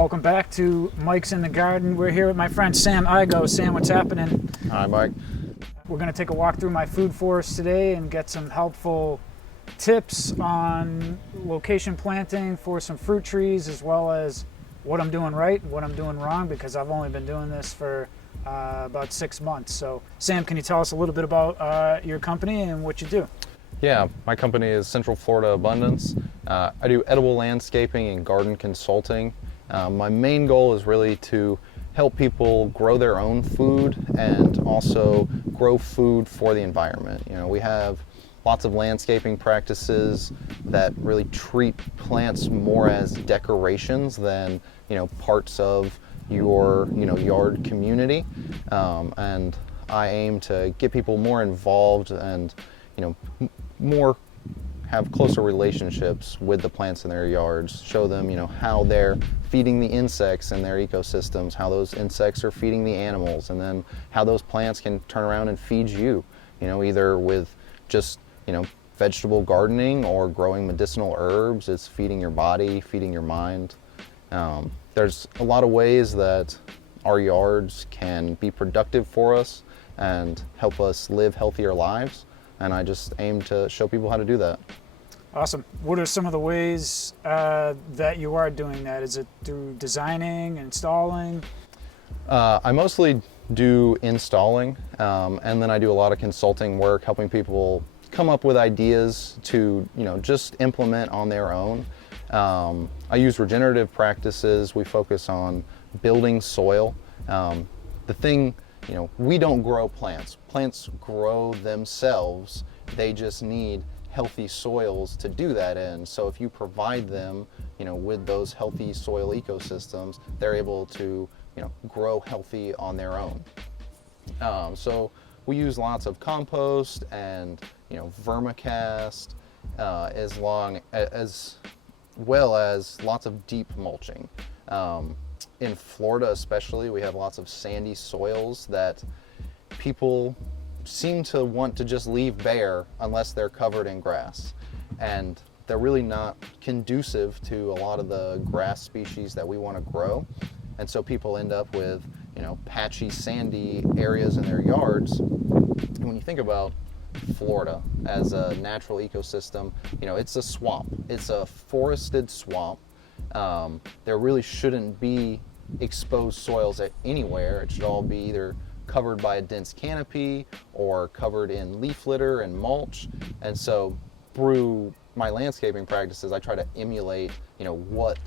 Welcome back to Mike's in the Garden. We're here with my friend Sam Igo. Sam, what's happening? Hi, Mike. We're going to take a walk through my food forest today and get some helpful tips on location planting for some fruit trees, as well as what I'm doing right and what I'm doing wrong, because I've only been doing this for about 6 months. So, Sam, can you tell us a little bit about your company and what you do? Yeah, my company is Central Florida Abundance. I do edible landscaping and garden consulting. My main goal is really to help people grow their own food and also grow food for the environment. You know, we have lots of landscaping practices that really treat plants more as decorations than, parts of your, yard community. And I aim to get people more involved and, more have closer relationships with the plants in their yards, show them, how they're feeding the insects in their ecosystems, how those insects are feeding the animals, and then how those plants can turn around and feed you, either with just, vegetable gardening or growing medicinal herbs. It's feeding your body, feeding your mind. There's a lot of ways that our yards can be productive for us and help us live healthier lives. And I just aim to show people how to do that. Awesome. What are some of the ways that you are doing that? Is it through designing, installing? I mostly do installing, and then I do a lot of consulting work, helping people come up with ideas to, just implement on their own. I use regenerative practices. We focus on building soil. We don't grow plants. Plants grow themselves. They just need healthy soils to do that in. So if you provide them, with those healthy soil ecosystems, they're able to, grow healthy on their own. So we use lots of compost and, vermicast, as well as lots of deep mulching. In Florida especially, we have lots of sandy soils that people seem to want to just leave bare unless they're covered in grass. And they're really not conducive to a lot of the grass species that we want to grow. And so people end up with, patchy, sandy areas in their yards. And when you think about Florida as a natural ecosystem, it's a swamp. It's a forested swamp. There really shouldn't be exposed soils anywhere. It should all be either covered by a dense canopy or covered in leaf litter and mulch. And so through my landscaping practices, I try to emulate, what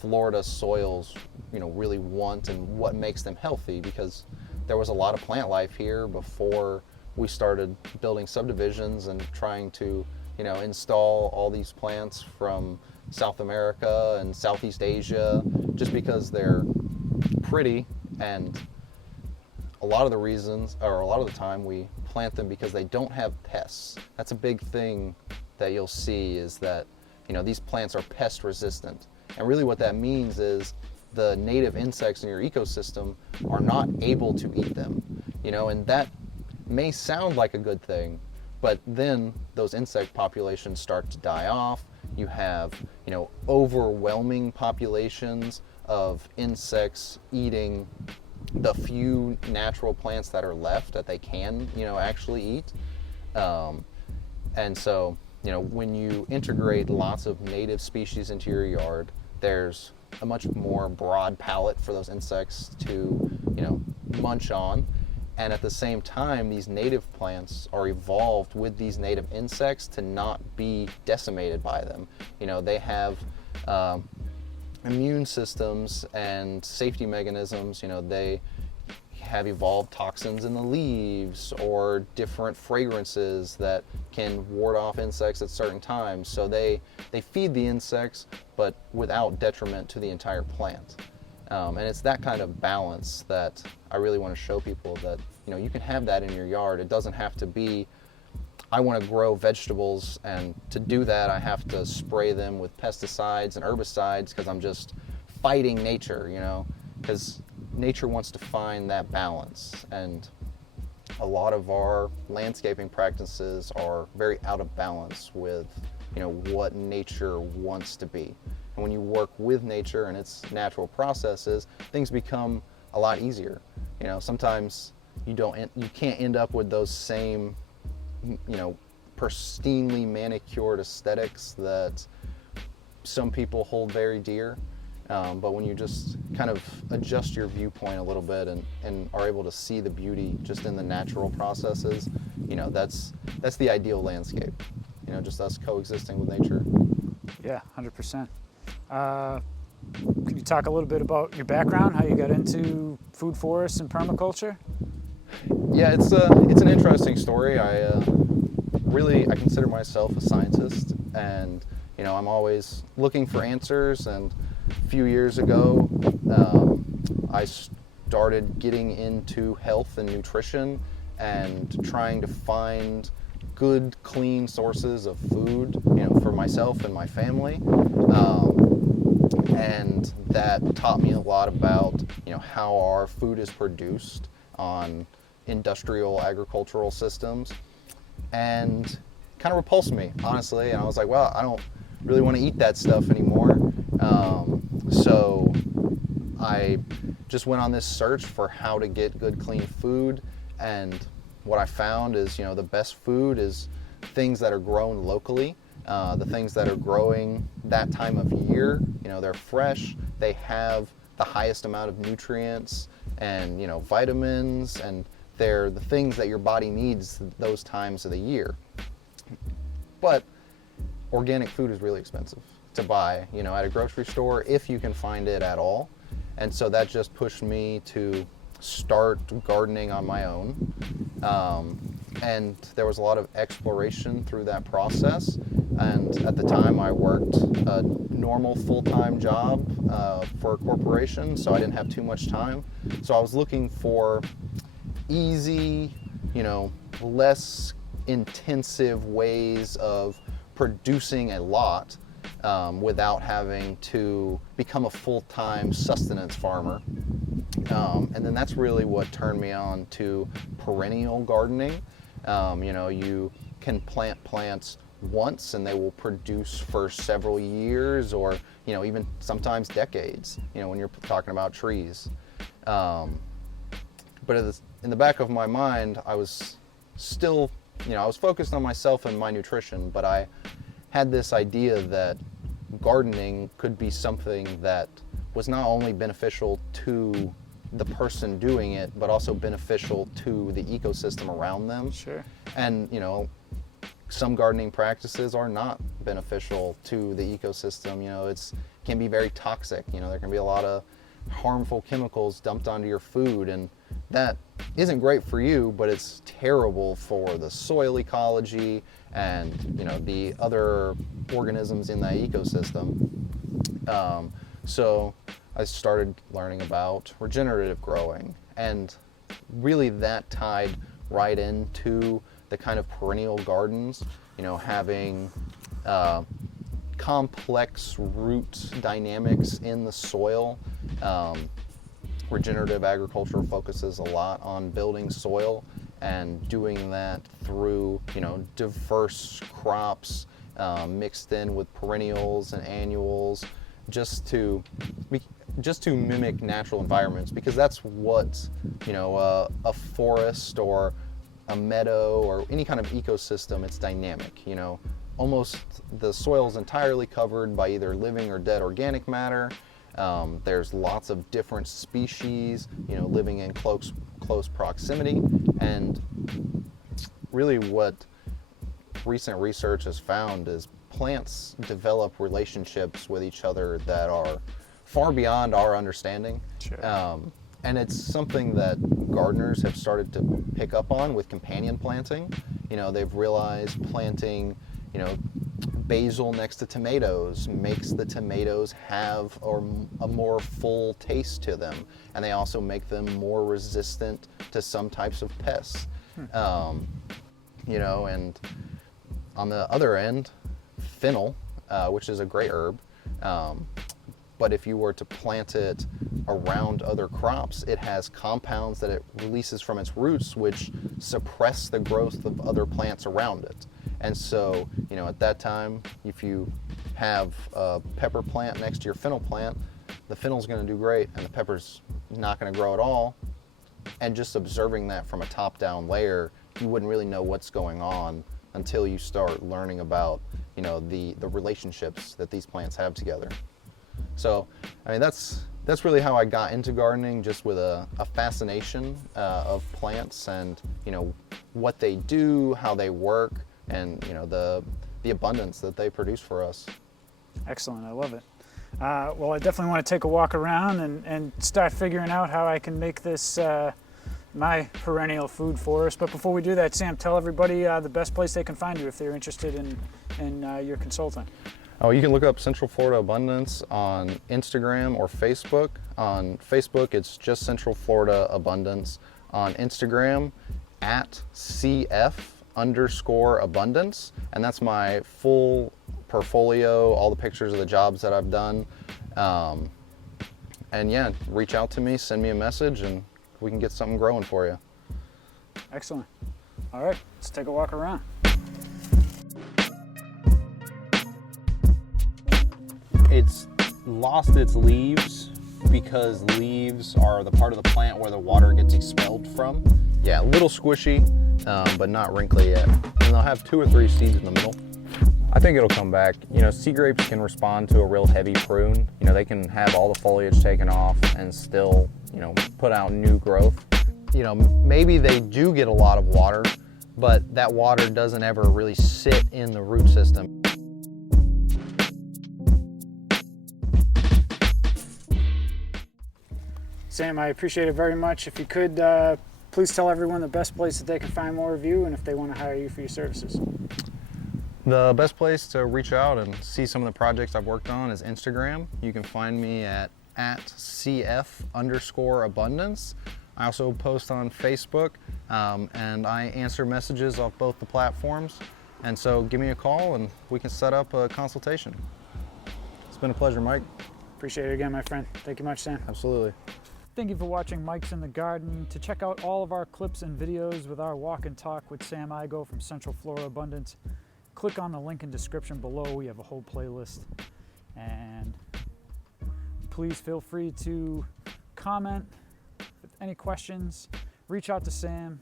Florida soils, really want and what makes them healthy, because there was a lot of plant life here before we started building subdivisions and trying to, install all these plants from South America and Southeast Asia just because they're pretty. And a lot of the time we plant them because they don't have pests. That's a big thing that you'll see, is that, these plants are pest resistant. And really what that means is the native insects in your ecosystem are not able to eat them, and that may sound like a good thing, but then those insect populations start to die off. You have, overwhelming populations of insects eating the few natural plants that are left that they can, actually eat. And so, when you integrate lots of native species into your yard, there's a much more broad palette for those insects to, munch on. And at the same time, these native plants are evolved with these native insects to not be decimated by them. They have immune systems and safety mechanisms. They have evolved toxins in the leaves or different fragrances that can ward off insects at certain times. So they feed the insects, but without detriment to the entire plant. And it's that kind of balance that I really want to show people, that you can have that in your yard. It doesn't have to be, I want to grow vegetables, and to do that I have to spray them with pesticides and herbicides because I'm just fighting nature, because nature wants to find that balance. And a lot of our landscaping practices are very out of balance with what nature wants to be. And when you work with nature and its natural processes, things become a lot easier. You know, sometimes you can't end up with those same, you know, pristinely manicured aesthetics that some people hold very dear. But when you just kind of adjust your viewpoint a little bit and are able to see the beauty just in the natural processes, you know, that's the ideal landscape. You know, just us coexisting with nature. Yeah, 100%. Can you talk a little bit about your background, how you got into food forests and permaculture? Yeah, it's an interesting story. I consider myself a scientist, and you know, I'm always looking for answers. And a few years ago, I started getting into health and nutrition and trying to find good, clean sources of food, you know, for myself and my family. And that taught me a lot about, you know, how our food is produced on industrial agricultural systems, and kind of repulsed me, honestly. And I was like, well, I don't really want to eat that stuff anymore. So I just went on this search for how to get good, clean food. And what I found is, you know, the best food is things that are grown locally, the things that are growing that time of year. You know, they're fresh, they have the highest amount of nutrients and, you know, vitamins, and they're the things that your body needs those times of the year. But organic food is really expensive to buy, you know, at a grocery store, if you can find it at all. And so that just pushed me to start gardening on my own. And there was a lot of exploration through that process. And at the time I worked a normal full-time job for a corporation, so I didn't have too much time. So I was looking for easy, you know, less intensive ways of producing a lot without having to become a full-time sustenance farmer. And then that's really what turned me on to perennial gardening. You know, you can plant plants once and they will produce for several years, or, you know, even sometimes decades, you know, when you're talking about trees. But in the back of my mind, I was still, you know, I was focused on myself and my nutrition, but I had this idea that gardening could be something that was not only beneficial to the person doing it, but also beneficial to the ecosystem around them. Sure. And, you know, some gardening practices are not beneficial to the ecosystem. You know, it can be very toxic. You know, there can be a lot of harmful chemicals dumped onto your food, and that isn't great for you, but it's terrible for the soil ecology and, you know, the other organisms in that ecosystem. So I started learning about regenerative growing, and really that tied right into the kind of perennial gardens, you know, having complex root dynamics in the soil. Regenerative agriculture focuses a lot on building soil and doing that through, you know, diverse crops mixed in with perennials and annuals, just to mimic natural environments, because that's what, you know, a forest or a meadow or any kind of ecosystem, it's dynamic. You know, almost the soil is entirely covered by either living or dead organic matter. There's lots of different species, you know, living in close proximity. And really what recent research has found is plants develop relationships with each other that are far beyond our understanding. Sure. And it's something that gardeners have started to pick up on with companion planting. You know, they've realized planting, you know, basil next to tomatoes makes the tomatoes have a more full taste to them, and they also make them more resistant to some types of pests. You know, and on the other end, fennel, which is a great herb, but if you were to plant it around other crops, it has compounds that it releases from its roots which suppress the growth of other plants around it. And so, at that time, if you have a pepper plant next to your fennel plant, the fennel's going to do great and the pepper's not going to grow at all. And just observing that from a top-down layer, you wouldn't really know what's going on until you start learning about, the relationships that these plants have together. So, that's really how I got into gardening, just with a fascination of plants and, what they do, how they work, and, the abundance that they produce for us. Excellent, I love it. Well, I definitely want to take a walk around and start figuring out how I can make this my perennial food forest. But before we do that, Sam, tell everybody the best place they can find you if they're interested in your consulting. Oh, you can look up Central Florida Abundance on Instagram or Facebook. On Facebook, it's just Central Florida Abundance. On Instagram, @CF_abundance. And that's my full portfolio, all the pictures of the jobs that I've done. And yeah, reach out to me, send me a message, and we can get something growing for you. Excellent. All right, let's take a walk around. It's lost its leaves because leaves are the part of the plant where the water gets expelled from. Yeah, a little squishy, but not wrinkly yet. And they'll have 2 or 3 seeds in the middle. I think it'll come back. Sea grapes can respond to a real heavy prune. They can have all the foliage taken off and still, put out new growth. Maybe they do get a lot of water, but that water doesn't ever really sit in the root system. Sam, I appreciate it very much. If you could, please tell everyone the best place that they can find more of you and if they want to hire you for your services. The best place to reach out and see some of the projects I've worked on is Instagram. You can find me at @CF_abundance. I also post on Facebook, and I answer messages off both the platforms. And so give me a call and we can set up a consultation. It's been a pleasure, Mike. Appreciate it again, my friend. Thank you much, Sam. Absolutely. Thank you for watching Mike's in the Garden. To check out all of our clips and videos with our walk and talk with Sam Igo from Central Florida Abundance, click on the link in description below. We have a whole playlist. And please feel free to comment with any questions. Reach out to Sam.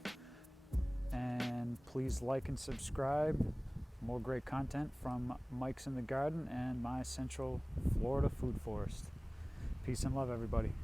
And please like and subscribe. More great content from Mike's in the Garden and my Central Florida Food Forest. Peace and love, everybody.